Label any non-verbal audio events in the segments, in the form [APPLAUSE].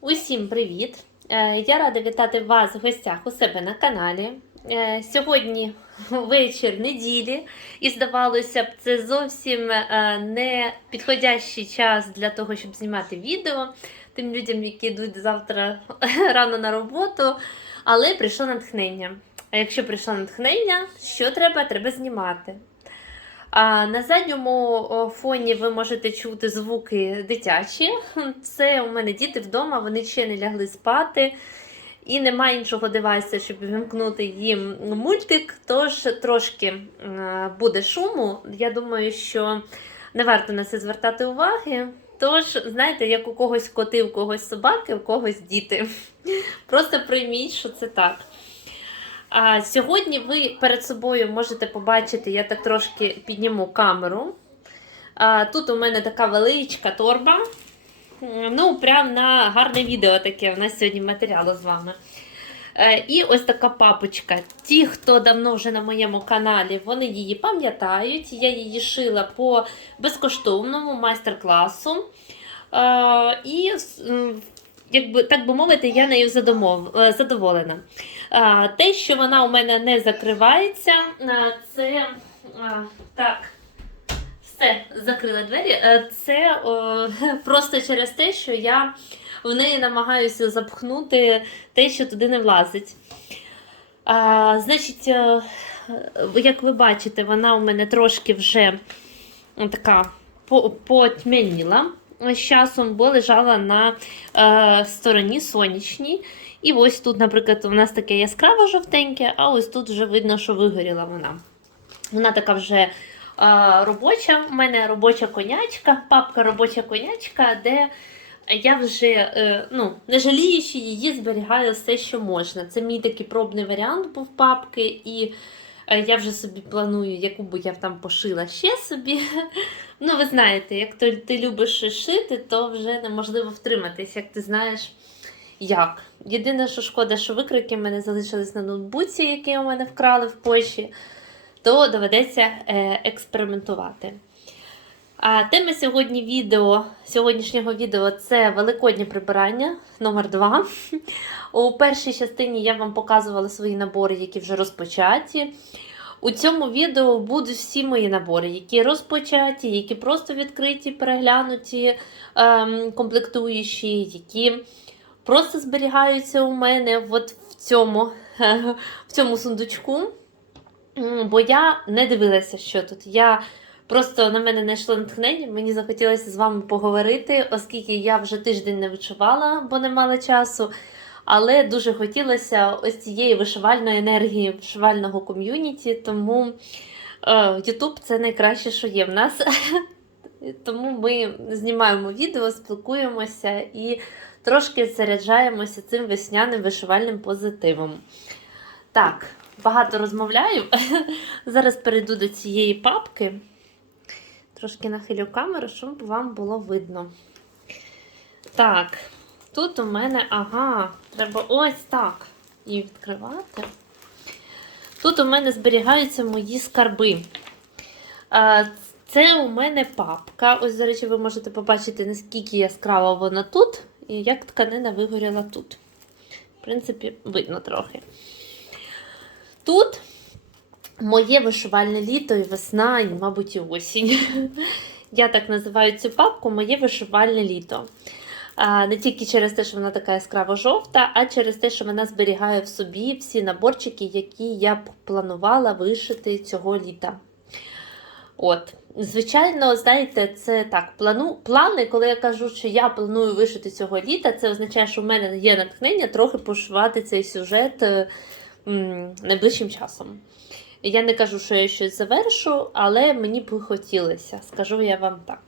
Усім привіт! Е, Я рада вітати вас в гостях у себе на каналі. Е, Сьогодні [LAUGHS] вечір неділі, і здавалося б, це зовсім е, не підходящий час для того, щоб знімати відео тим людям, які йдуть завтра [LAUGHS] рано на роботу. Але прийшло натхнення. А якщо прийшло натхнення, що треба? Треба знімати. А на задньому фоні ви можете чути звуки дитячі. Це у мене діти вдома, вони ще не лягли спати. І немає іншого девайсу, щоб вимкнути їм мультик. Тож трошки буде шуму. Я думаю, що не варто на це звертати уваги. Тож, знаєте, як у когось коти, у когось собаки, у когось діти. [LAUGHS] Просто прийміть, що це так. А сьогодні ви перед собою можете побачити, я так трошки підніму камеру. А, тут у мене така величка торба. Ну, прям на гарне відео таке. У нас сьогодні матеріалу з вами. Е, І ось така папочка. Ті, хто давно вже на моєму каналі, вони її пам'ятають. Я її шила по безкоштовному майстер-класу. Е, І, якби, так би мовити, я нею задомов- е, задоволена. Те, що вона у мене не закривається, це так. Все, закрила двері. Е, Це о, [LAUGHS] просто через те, що я в неї намагаюся запхнути те, що туди не влазить. А, Значить, е, як ви бачите, вона у мене трошки вже така по- потьмяніла з часом, бо лежала на е, стороні сонячній. І ось тут, наприклад, у нас таке яскраво жовтеньке, а ось тут вже видно, що вигоріла вона. Вона така вже е, робоча. У мене робоча конячка, папка робоча конячка, де я вже е, ну, не жаліючи її, зберігаю все, що можна. Це мій такий пробний варіант був папки, і я вже собі планую, яку би я там пошила ще собі. [LAUGHS] Ну, ви знаєте, як то ти любиш шити, то вже неможливо втриматись, як ти знаєш. Як? Єдине, що шкода, що викрики в мене залишились на ноутбуці, які у мене вкрали в Польщі, то доведеться е, експериментувати. А тема сьогодні відео, сьогоднішнього відео це великоднє прибирання номер 2 У першій частині я вам показувала свої набори, які вже розпочаті. У цьому відео будуть всі мої набори, які розпочаті, які просто відкриті, переглянуті, ем, комплектуючі, які просто зберігаються у мене от в цьому, [LAUGHS] в цьому сундучку. Бо я не дивилася, що тут. Я просто на мене знайшло натхнення, мені захотілося з вами поговорити, оскільки я вже тиждень не вишивала, бо не мала часу. Але дуже хотілося ось цієї вишивальної енергії вишивального ком'юніті, тому е, YouTube це найкраще, що є в нас. [LAUGHS] Тому ми знімаємо відео, спілкуємося і трошки заряджаємося цим весняним вишивальним позитивом. Так, багато розмовляю. [LAUGHS] Зараз перейду до цієї папки. Трошки нахилю камеру, щоб вам було видно. Так, тут у мене, ага, треба ось так її відкривати. Тут у мене зберігаються мої скарби. Це у мене папка. Ось, до речі, ви можете побачити, наскільки яскрава вона тут, і як тканина вигоріла тут. В принципі, видно трохи. Тут моє вишивальне літо і весна, і, мабуть, і осінь. [LAUGHS] Я так називаю цю папку моє вишивальне літо. Не тільки через те, що вона така яскраво жовта, а через те, що вона зберігає в собі всі наборчики, які я б планувала вишити цього літа. От, звичайно, знаєте, це так. Плану, плани, коли я кажу, що я планую вишити цього літа, це означає, що в мене є натхнення трохи пошивати цей сюжет е, м, найближчим часом. Я не кажу, що я щось завершу, але мені б хотілося, скажу я вам так.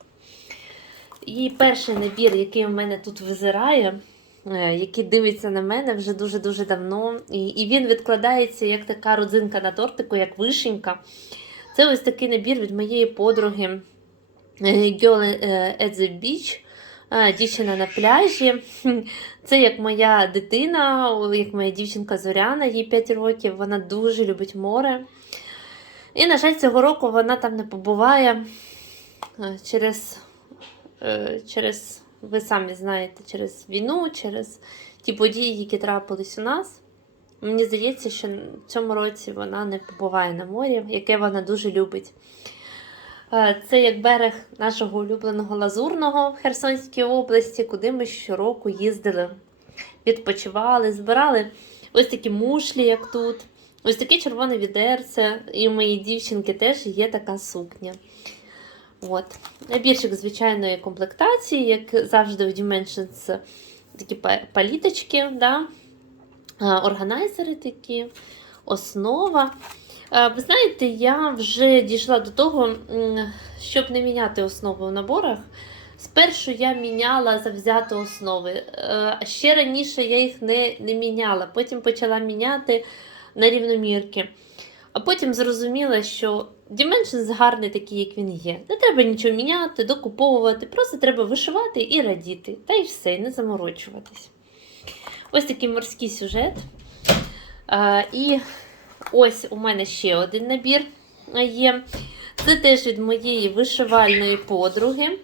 І перший набір, який у мене тут визирає, е, який дивиться на мене вже дуже-дуже давно. І, і він відкладається як така родзинка на тортику, як вишенька. Це ось такий набір від моєї подруги е, Girl at the Beach. е, Дівчина на пляжі. [LAUGHS] Це як моя дитина, як моя дівчинка Зоряна, їй 5 років. Вона дуже любить море. І, на жаль, цього року вона там не побуває е, через, е, через ви самі знаєте, через війну, через ті події, які трапились у нас. Мені здається, що в цьому році вона не побуває на морі, яке вона дуже любить. Е, Це як берег нашого улюбленого Лазурного в Херсонській області, куди ми щороку їздили, відпочивали, збирали ось такі мушлі, як тут, ось таке червоне відерце. І у моїй дівчинки теж є така сукня. От. Набірчик звичайної комплектації, як завжди у Dimensions, такі паліточки, да? органайзери такі, основа. Ви знаєте, я вже дійшла до того, щоб не міняти основи в наборах. Спершу я міняла завзято основи. Е, Ще раніше я їх не, не міняла, потім почала міняти на рівномірки. А потім зрозуміла, що Dimensions гарний такий, як він є. Не треба нічого міняти, докуповувати, просто треба вишивати і радіти. Та й все, і не заморочуватись. Ось такий морський сюжет. А, і ось у мене ще один набір є. Це теж від моєї вишивальної подруги.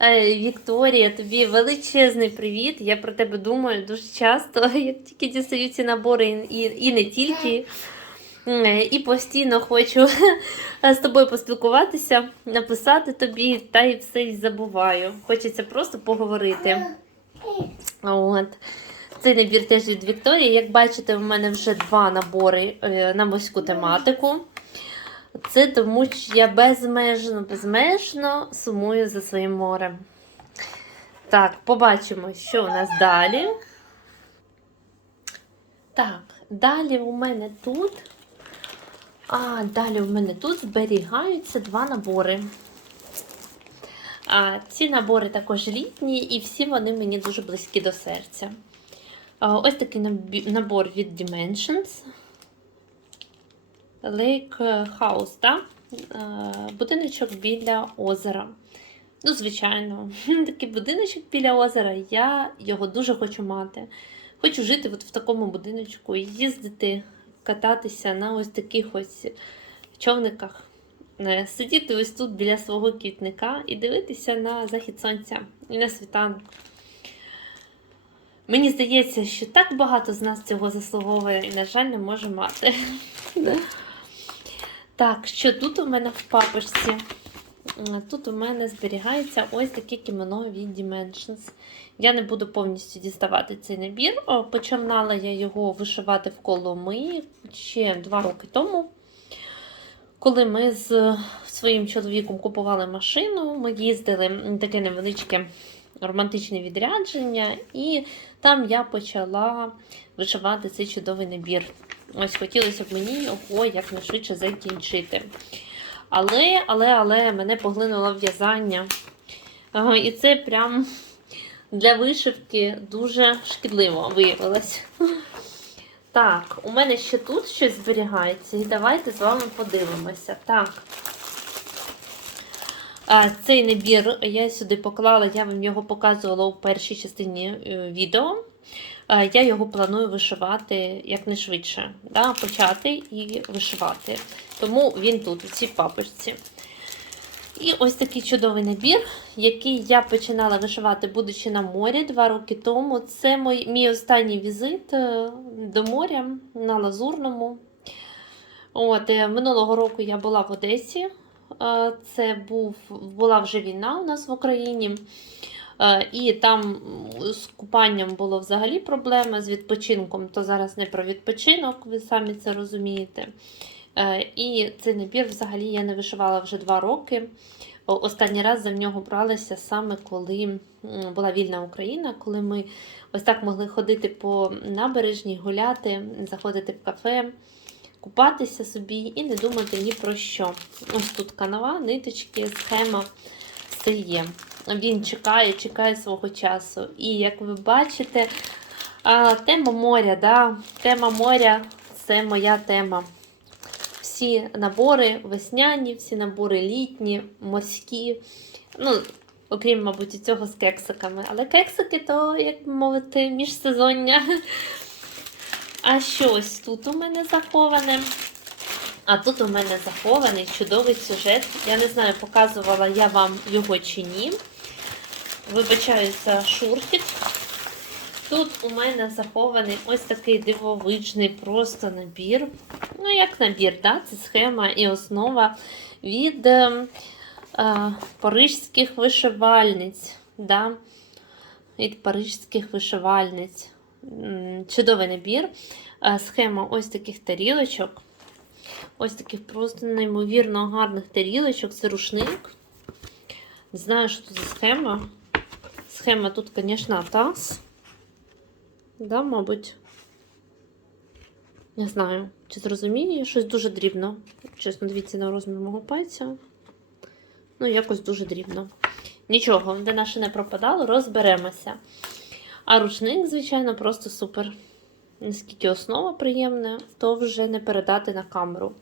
Е, Вікторія, тобі величезний привіт. Я про тебе думаю дуже часто, [LAUGHS] як тільки дістаю ці набори, і, і, і не тільки. Е, І постійно хочу [LAUGHS] з тобою поспілкуватися, написати тобі, та й все й забуваю. Хочеться просто поговорити. От. Цей набір теж від Вікторії. Як бачите, в мене вже два набори е, на морську тематику. Це тому, що я безмежно, безмежно сумую за своїм морем. Так, побачимо, що у нас далі. Так, далі у мене тут. А, далі у мене тут зберігаються два набори. А, ці набори також літні, і всі вони мені дуже близькі до серця. А, ось такий набі- набор від Dimensions. Lake House, так? Е, Будиночок біля озера. Ну, звичайно, [LAUGHS] такий будиночок біля озера. Я його дуже хочу мати. Хочу жити от в такому будиночку, їздити, кататися на ось таких ось човниках, Е, сидіти ось тут біля свого квітника і дивитися на захід сонця і на світанок. Мені здається, що так багато з нас цього заслуговує і, на жаль, не може мати. [LAUGHS] Так, що тут у мене в папочці? Тут у мене зберігається ось таке кімоно від Dimensions. Я не буду повністю діставати цей набір. Починала я його вишивати в Коломиї ще два роки тому. Коли ми з своїм чоловіком купували машину, ми їздили таке невеличке романтичне відрядження, і там я почала вишивати цей чудовий набір. Ось хотілося б мені його якнайшвидше закінчити. Але, але, але мене поглинуло в'язання. І це прям для вишивки дуже шкідливо виявилось. Так, у мене ще тут щось зберігається, і давайте з вами подивимося. Так. Цей набір я сюди поклала, я вам його показувала у першій частині е, відео. Я його планую вишивати якнайшвидше. Да, почати і вишивати. Тому він тут, у цій папочці. І ось такий чудовий набір, який я починала вишивати, будучи на морі два роки тому. Це мій, мій останній візит е, до моря на Лазурному. От, е, Минулого року я була в Одесі. Це був, була вже війна у нас в Україні. І там з купанням було взагалі проблема з відпочинком. То зараз не про відпочинок, ви самі це розумієте. І цей набір взагалі я не вишивала вже два роки. Останній раз за нього бралася саме коли була вільна Україна, коли ми ось так могли ходити по набережній, гуляти, заходити в кафе, купатися собі і не думати ні про що. Ось тут канава, ниточки, схема, все є. Він чекає, чекає свого часу. І як ви бачите, тема моря, да? тема моря це моя тема. Всі набори весняні, всі набори літні, морські. Ну, окрім, мабуть, цього з кексиками. Але кексики то, як мовити, міжсезоння. А що ось тут у мене заховане? А тут у мене захований чудовий сюжет. Я не знаю, показувала я вам його чи ні. вибачаюся, шурфік. Тут у мене захований ось такий дивовижний просто набір. Ну, як набір, да? це схема і основа від е, е, парижських вишивальниць. Да? Від парижських вишивальниць. Чудовий набір. Е, Схема ось таких тарілочок. Ось таких просто неймовірно гарних тарілочок. Це рушник. Не знаю, що тут за схема. Схема тут, звісно, таз. Да, мабуть. Не знаю, чи зрозумію, щось дуже дрібно. Чесно, дивіться на розмір мого пальця. Ну, якось дуже дрібно. Нічого, де наше не пропадало, розберемося. А рушник, звичайно, просто супер. Наскільки основа приємна, то вже не передати на камеру.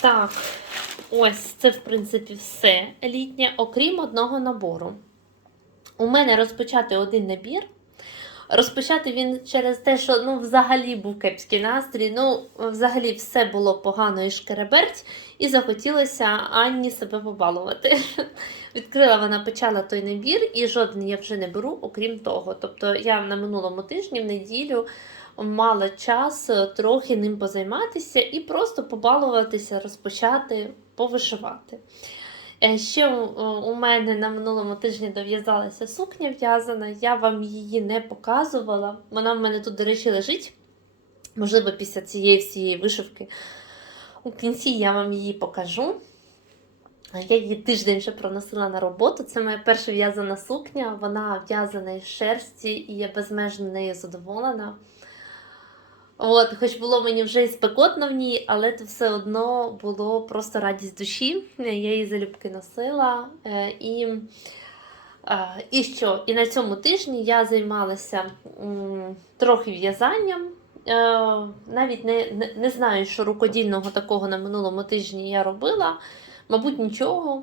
Так, ось це, в принципі, все літнє, окрім одного набору. У мене розпочати один набір. Розпочати він через те, що ну, взагалі був кепський настрій, ну, взагалі все було погано і шкереберть, і захотілося Анні себе побалувати. [LAUGHS] Відкрила вона почала той набір, і жоден я вже не беру, окрім того. Тобто я на минулому тижні, в неділю, мала час е, трохи ним позайматися і просто побалуватися, розпочати, повишивати. Е, Ще у- у мене на минулому тижні дов'язалася сукня в'язана, я вам її не показувала. Вона в мене тут, до речі, лежить. Можливо, після цієї всієї вишивки. У кінці я вам її покажу. Я її тиждень вже проносила на роботу. Це моя перша в'язана сукня. Вона в'язана із шерсті, і я безмежно нею задоволена. От, хоч було мені вже і спекотно в ній, але це все одно було просто радість душі. Я її залюбки носила. Е, І, е, і що? І на цьому тижні я займалася трохи в'язанням. Е, Навіть не, не, не знаю, що рукодільного такого на минулому тижні я робила. Мабуть, нічого.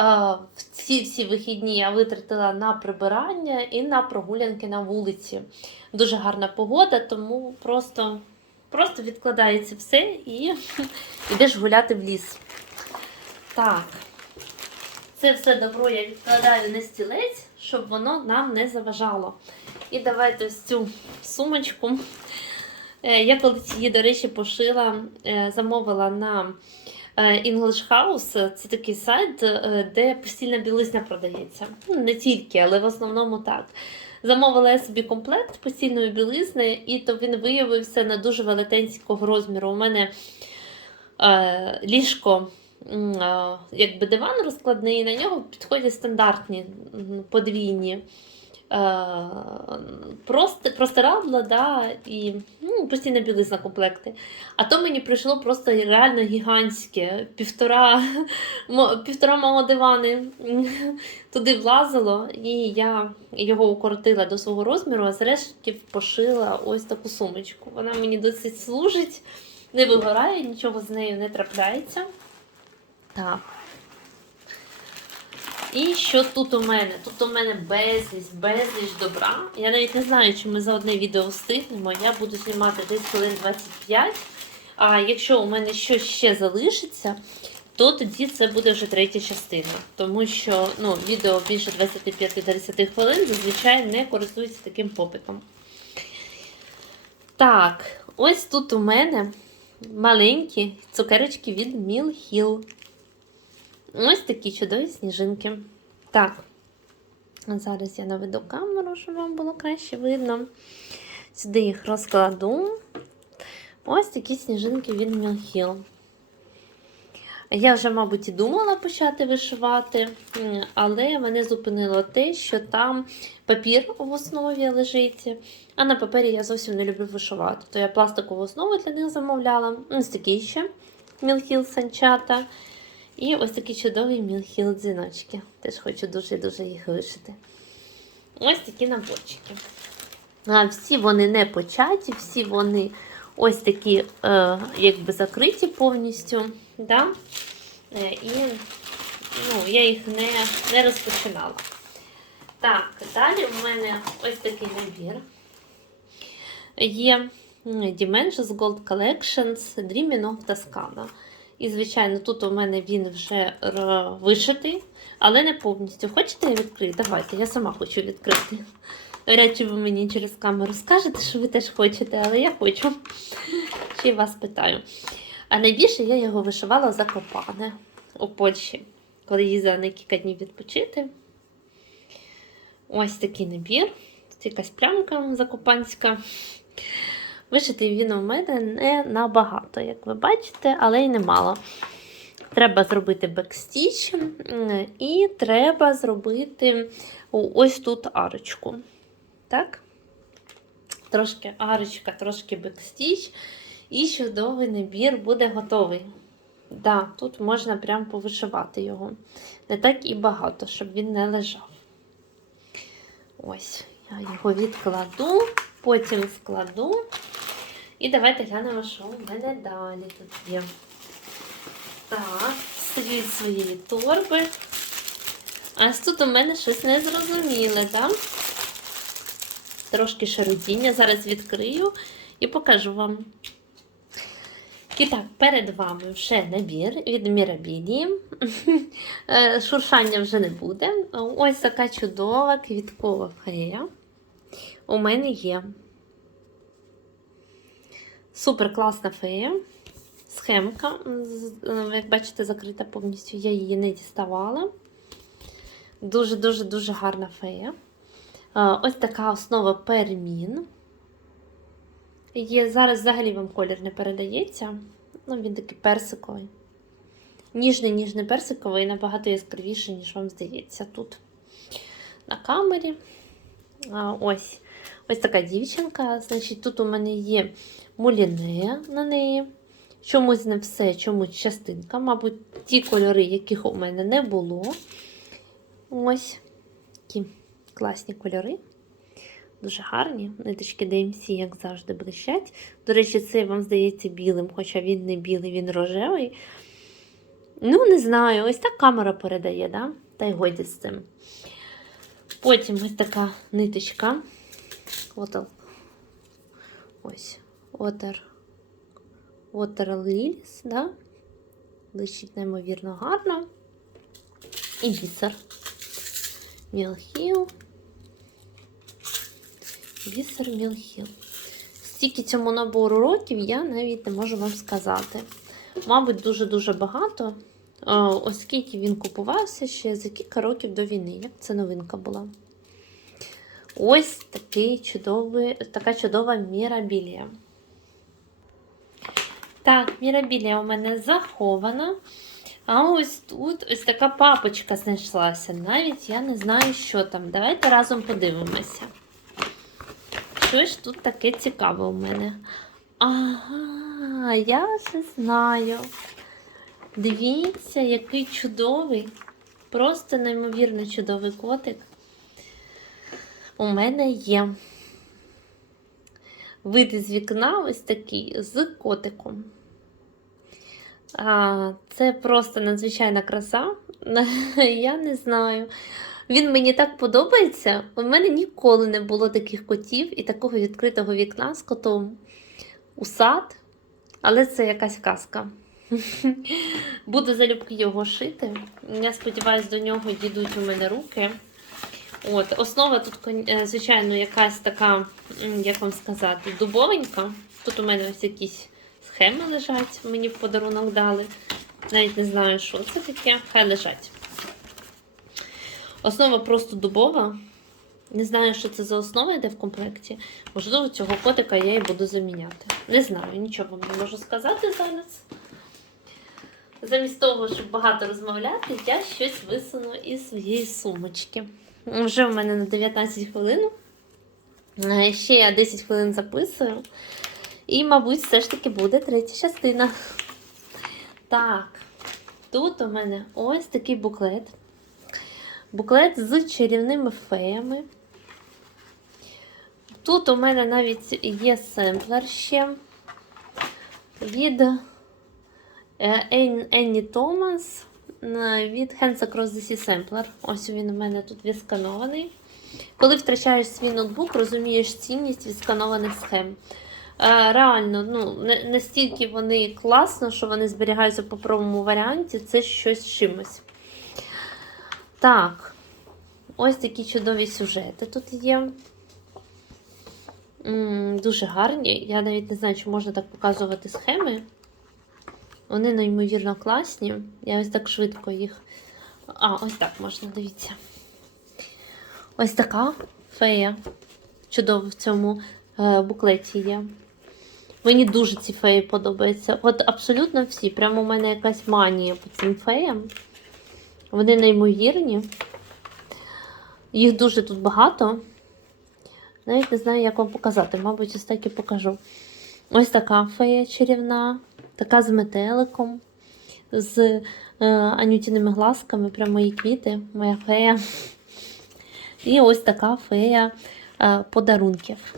Е, Всі всі вихідні я витратила на прибирання і на прогулянки на вулиці. Дуже гарна погода, тому просто, просто відкладається все і [LAUGHS] йдеш гуляти в ліс. Так, це все добро я відкладаю на стілець, щоб воно нам не заважало. І давайте ось цю сумочку. Е, Я колись її, до речі, пошила, е, замовила на English House. Це такий сайт, е, де постільна білизня продається. Ну, Не тільки, але в основному так. Замовила я собі комплект постільної білизни, і то він виявився не дуже велетенського розміру. У мене е, ліжко, е, якби диван розкладний, і на нього підходять стандартні подвійні. Е, Просто, простирадла, да, і ну, постійна білизна комплекти. А то мені прийшло просто реально гігантське, півтора, [LAUGHS] півтора мого дивани [LAUGHS] туди влазило, і я його укоротила до свого розміру, а зрешті пошила ось таку сумочку. Вона мені досить служить, не вигорає, нічого з нею не трапляється. Так. І що тут у мене? Тут у мене безліч, безліч добра. Я навіть не знаю, чи ми за одне відео встигнемо. Я буду знімати десь хвилин 25. А якщо у мене щось ще залишиться, то тоді це буде вже третя частина. Тому що ну, відео більше 25-30 хвилин зазвичай не користується таким попитом. Так, ось тут у мене маленькі цукерочки від Mill Hill. Ось такі чудові сніжинки. Так, зараз я наведу камеру, щоб вам було краще видно. Сюди їх розкладу. Ось такі сніжинки від Hill. Я вже, мабуть, і думала почати вишивати, але мене зупинило те, що там папір в основі лежить, а на папері я зовсім не люблю вишивати. То я пластикову основу для них замовляла. Ось такі ще Мілхіл санчата. І ось такі чудові Мілхіл дзвіночки. Теж хочу дуже-дуже їх вишити. Ось такі наборчики. А, всі вони не початі, всі вони ось такі, е, якби закриті повністю. Да? Е, і ну, я їх не, не розпочинала. Так, далі в мене ось такий набір. Є Dimensions Gold Collections Dreaming of Toscana. І, звичайно, тут у мене він вже вишитий, але не повністю. Хочете я відкрию? Давайте, я сама хочу відкрити. Речі, ви мені через камеру скажете, що ви теж хочете, але я хочу. Ще вас питаю. А найбільше я його вишивала за Копане у Польщі, коли їздила на кілька днів відпочити. Ось такий набір. Тут якась плямка закопанська. Вишитий він у мене не набагато, як ви бачите, але й немало. Треба зробити бекстіч і треба зробити ось тут арочку. Так? Трошки арочка, трошки бекстіч. І чудовий набір буде готовий. Да, тут можна прям повишивати його. Не так і багато, щоб він не лежав. Ось, я його відкладу, потім складу. І давайте глянемо, що в мене далі тут є. Так, з своєї торби. А тут у мене щось незрозуміле, так? Трошки шарудіння. Зараз відкрию і покажу вам. І так, перед вами вже набір від Мірабілі. Е, Шуршання вже не буде. Ось така чудова квіткова фея. У мене є. Супер класна фея. Схемка, е, як бачите, закрита повністю. Я її не діставала. Дуже-дуже дуже гарна фея. Е, Ось така основа пермін. Є, зараз взагалі вам колір не передається. Ну, він такий персиковий. Ніжний, ніжний персиковий, набагато яскравіший, ніж вам здається тут. На камері. Ось. Ось така дівчинка. Значить, тут у мене є муліне на неї. Чомусь не все, чомусь частинка. Мабуть, ті кольори, яких у мене не було. Ось такі класні кольори. Дуже гарні. Ниточки DMC, як завжди, блищать. До речі, цей вам здається білим, хоча він не білий, він рожевий. Ну, не знаю, ось так камера передає, да? та й годі з цим. Потім ось така ниточка. Water. Ось. Water. Water Lilies, да? Блищить неймовірно гарно. І бісер. Мілхіл. Бісер Мілхіл. Стільки цьому набору років я навіть не можу вам сказати. Мабуть, дуже-дуже багато, Е, оскільки він купувався ще за кілька років до війни, як це новинка була. Ось такий чудовий, така чудова мірабілія. Так, мірабілія у мене захована. А ось тут ось така папочка знайшлася. Навіть я не знаю, що там. Давайте разом подивимося. Що ж тут таке цікаве у мене? Ага, я вже знаю. Дивіться, який чудовий, просто неймовірно чудовий котик. У мене є вид із вікна ось такий з котиком. А, Це просто надзвичайна краса. [LAUGHS] Я не знаю. Він мені так подобається. У мене ніколи не було таких котів і такого відкритого вікна з котом у сад. Але це якась казка. [LAUGHS] Буду залюбки його шити. Я сподіваюся, до нього дійдуть у мене руки. От, Основа тут, е, звичайно, якась така, як вам сказати, дубовенька. Тут у мене ось якісь схеми лежать, мені в подарунок дали. Навіть не знаю, що це таке. Хай лежать. Основа просто дубова. Не знаю, що це за основа йде в комплекті. Можливо, цього котика я і буду заміняти. Не знаю, нічого вам не можу сказати зараз. Замість того, щоб багато розмовляти, я щось висуну із своєї сумочки. Вже в мене на 19 хвилин. Е, Ще я 10 хвилин записую. І, мабуть, все ж таки буде третя частина. Так, тут у мене ось такий буклет. Буклет з чарівними феями. Тут у мене навіть є семплер ще від е, Ен- Енні Томас від Hands Across Sea Sampler. Ось він у мене тут відсканований. Коли втрачаєш свій ноутбук, розумієш цінність відсканованих схем. Е, Реально, ну, настільки вони класно, що вони зберігаються по пробному варіанті, це щось з чимось. Так, ось такі чудові сюжети тут є. Дуже гарні. Я навіть не знаю, чи можна так показувати схеми. Вони неймовірно класні. Я ось так швидко їх. А, ось так можна, дивіться. Ось така фея. Чудово в цьому е, буклеті є. Мені дуже ці феї подобаються. От абсолютно всі. Прямо у мене якась манія по цим феям. Вони неймовірні. Їх дуже тут багато. Навіть не знаю, як вам показати. Мабуть, ось так і покажу. Ось така фея чарівна, така з метеликом, з е, анютіними глазками, прямо мої квіти, моя фея. І ось така фея е, подарунків.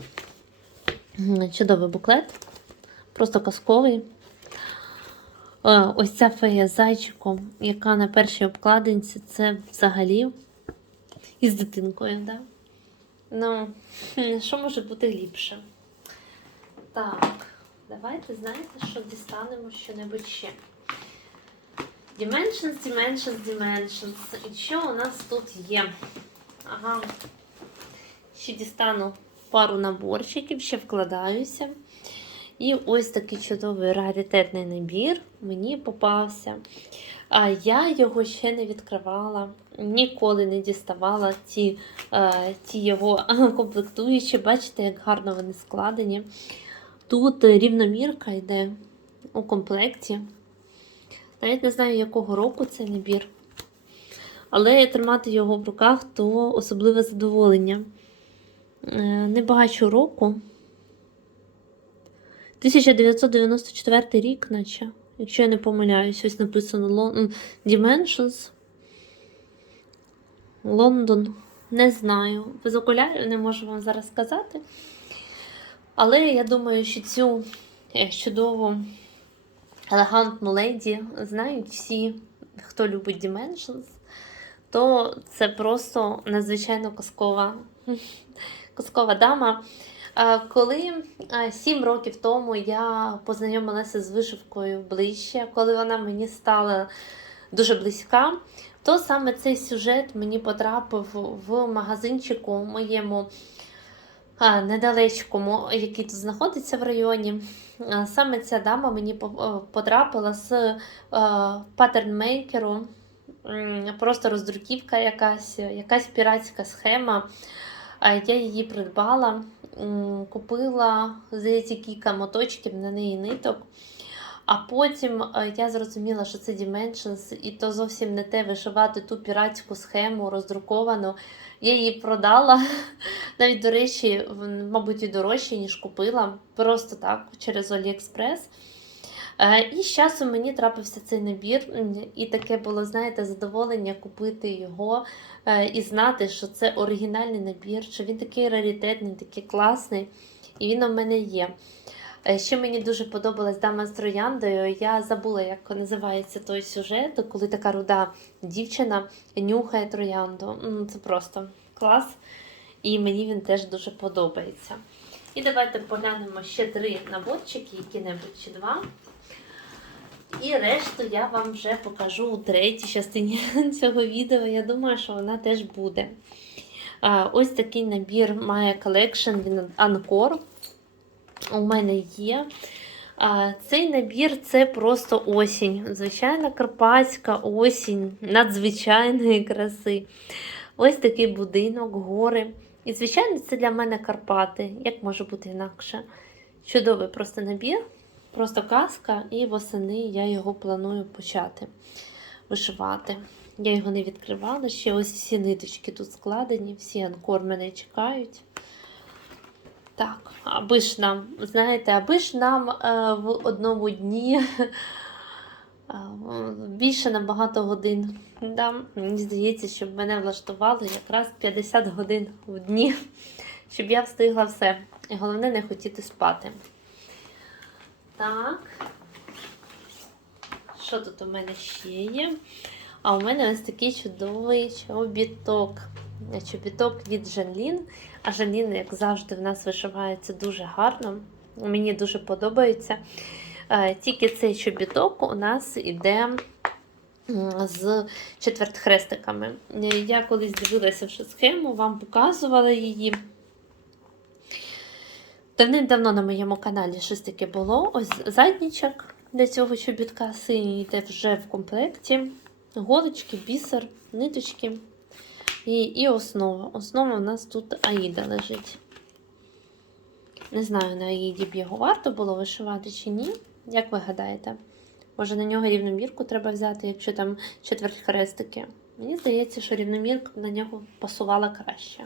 Чудовий буклет, просто казковий. Е, Ось ця фея з зайчиком, яка на першій обкладинці, це взагалі із дитинкою, да? Ну, що може бути ліпше? Так, давайте, знаєте, що дістанемо що-небудь ще. Dimensions, Dimensions, Dimensions. І що у нас тут є? Ага. Ще дістану пару наборчиків, ще вкладаюся. І ось такий чудовий раритетний набір мені попався. А я його ще не відкривала, ніколи не діставала ті, е, ті його [LAUGHS] комплектуючі. Бачите, як гарно вони складені. Тут рівномірка йде у комплекті. Навіть не знаю, якого року цей набір. Але тримати його в руках то особливе задоволення. Е, Не бачу року. 1994 рік, наче, якщо я не помиляюсь, ось написано. Dimensions. Лондон. Не знаю. Без окулярів не можу вам зараз сказати. Але я думаю, що цю е, чудову елегантну леді знають всі, хто любить Dimensions, то це просто надзвичайно казкова, [LAUGHS] казкова дама. Коли сім років тому я познайомилася з вишивкою ближче, коли вона мені стала дуже близька, то саме цей сюжет мені потрапив в магазинчику моєму недалечкому, який тут знаходиться в районі. Саме ця дама мені е, потрапила з е, паттернмейкеру. Просто роздруківка якась, якась піратська схема. Я її придбала, купила здається, кілька моточків на неї ниток. А потім е, я зрозуміла, що це Dimensions, і то зовсім не те вишивати ту піратську схему роздруковану. Я її продала. [LAUGHS] Навіть, до речі, мабуть, і дорожче, ніж купила. Просто так, через Aliexpress. Е, І з часом мені трапився цей набір, і таке було, знаєте, задоволення купити його е, і знати, що це оригінальний набір, що він такий раритетний, такий класний, і він у мене є. Е, Ще мені дуже подобалась дама з трояндою. Я забула, як називається той сюжет, коли така руда дівчина нюхає троянду. Це просто клас. І мені він теж дуже подобається. І давайте поглянемо ще три наборчики, які-небудь чи два. І решту я вам вже покажу у третій частині [LAUGHS] цього відео. Я думаю, що вона теж буде. Ось такий набір має колекшн він Анкор. У мене є. Цей набір це просто осінь. Звичайна карпатська осінь надзвичайної краси. Ось такий будинок, гори. І, звичайно, це для мене Карпати. Як може бути інакше? Чудовий просто набір, просто казка, і восени я його планую почати вишивати. Я його не відкривала ще. Ось всі ниточки тут складені, всі анкор мене чекають. Так, аби ж нам, знаєте, аби ж нам е, в одному дні [LAUGHS] е, більше на багато годин. Да, мені здається, щоб мене влаштували якраз 50 годин в дні, [LAUGHS] щоб я встигла все. І головне не хотіти спати. Так. Що тут у мене ще є? А у мене ось такий чудовий чобіток. Чобіток від Жанлін. А Жанлін, як завжди, в нас вишивається дуже гарно. Мені дуже подобається. Е, Тільки цей чобіток у нас іде з четвертхрестиками. Я колись дивилася вже схему, вам показувала її. Давним-давно на моєму каналі щось таке було. Ось заднічок для цього чобітка синій йде вже в комплекті. Голочки, бісер, ниточки і, і основа. Основа у нас тут Аїда лежить. Не знаю, на Аїді б його варто було вишивати чи ні. Як ви гадаєте? Може на нього рівномірку треба взяти, якщо там четверть хрестики. Мені здається, що рівномірка на нього пасувала краще.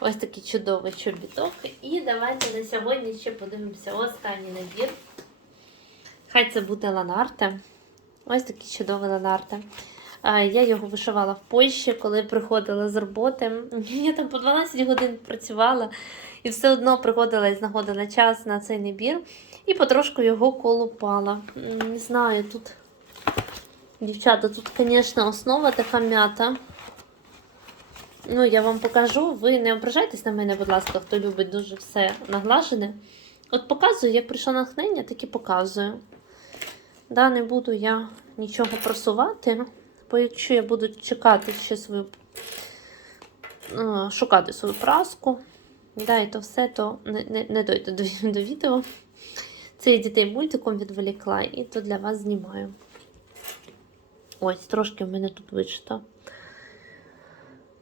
Ось такий чудовий чобіток. І давайте на сьогодні ще подивимося останній набір. Хай це буде ланарте. Ось такий чудовий ланарте. Я його вишивала в Польщі, коли приходила з роботи. Я там по 12 годин працювала і все одно приходила і знаходила час на цей набір. І потрошку його колупала. Не знаю, тут, дівчата, тут, звісно, основа така м'ята. Ну, я вам покажу. Ви не ображайтесь на мене, будь ласка, хто любить дуже все наглажене. От показую, як прийшло натхнення, так і показую. Да, не буду я нічого просувати, бо якщо я буду чекати ще свою, е, шукати свою праску, да, і то все, то не, не, не дойду до, до відео. Це я дітей мультиком відволікла, і то для вас знімаю. Ось, трошки в мене тут вичито.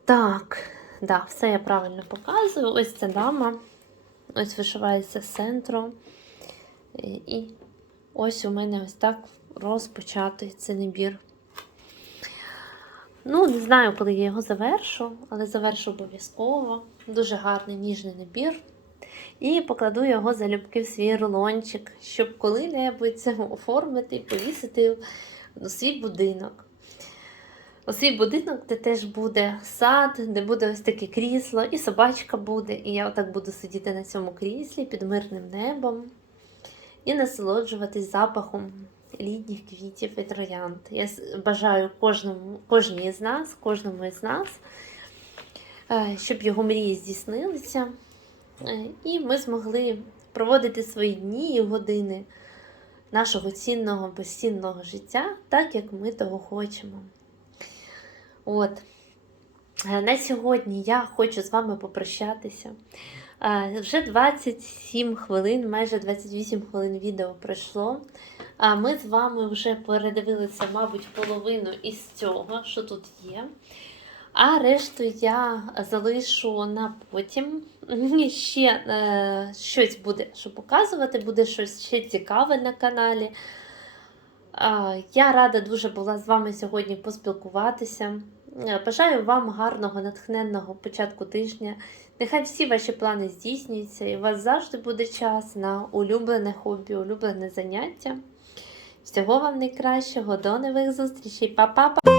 Так, да, все я правильно показую. Ось ця дама. Ось вишивається з центру. І, і ось у мене ось так розпочатий цей набір. Ну, не знаю, коли я його завершу, але завершу обов'язково. Дуже гарний ніжний набір. І покладу його залюбки в свій рулончик, щоб коли-небудь це оформити і повісити у свій будинок. У свій будинок, де теж буде сад, де буде ось таке крісло, і собачка буде. І я отак буду сидіти на цьому кріслі під мирним небом і насолоджуватись запахом літніх квітів і троянд. Я бажаю кожному, кожній з нас, кожному із нас, е, щоб його мрії здійснилися, е, і ми змогли проводити свої дні і години нашого цінного, безцінного життя так, як ми того хочемо. От. Е, На сьогодні я хочу з вами попрощатися. Е, Вже 27 хвилин, майже 28 хвилин відео пройшло. А ми з вами вже передивилися, мабуть, половину із цього, що тут є. А решту я залишу на потім. Ще е, щось буде, що показувати, буде щось ще цікаве на каналі. Е, я рада дуже була з вами сьогодні поспілкуватися. Е, Бажаю вам гарного, натхненного початку тижня. Нехай всі ваші плани здійснюються, і у вас завжди буде час на улюблене хобі, улюблене заняття. Всього вам найкращого, до нових зустрічей, Па-па-па!